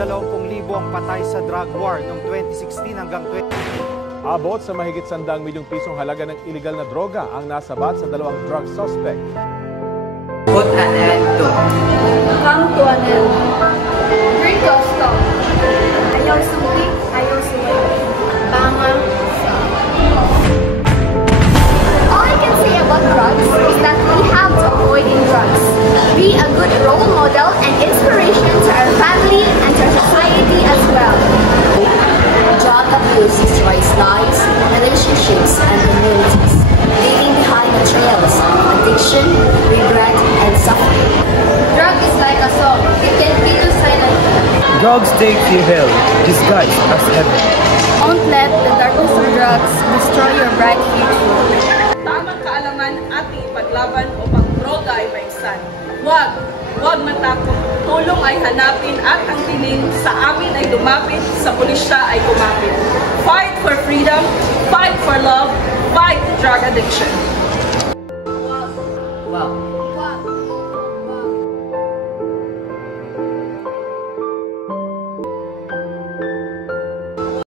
20,000 ang patay sa drug war noong 2016 hanggang 20... Abot sa mahigit 100 milyong pisong halaga ng iligal na droga ang nasabat sa dalawang drug suspect. Put an end to. Come to an end. Bring to a stop. Ayaw sumuli, ayaw sumuli. Tama sa... All I can say about drugs is that we have to avoid drugs. Be a good role model and inspiration to our family and to our society as well. Drug abuse destroys lives, relationships, and communities, leaving behind trails of addiction, regret, and suffering. Drug is like a song. It can kill you silently. Drugs take you hell, disguised as heaven. Don't let the darkness of drugs destroy your bright future. Tamang kaalaman ating ipaglaban upang droga ay maigsan. Huwag matakot. Tulong ay hanapin at ang tining sa amin ay lumapit, sa pulisya ay kumapit. Fight for freedom, fight for love, fight drug addiction.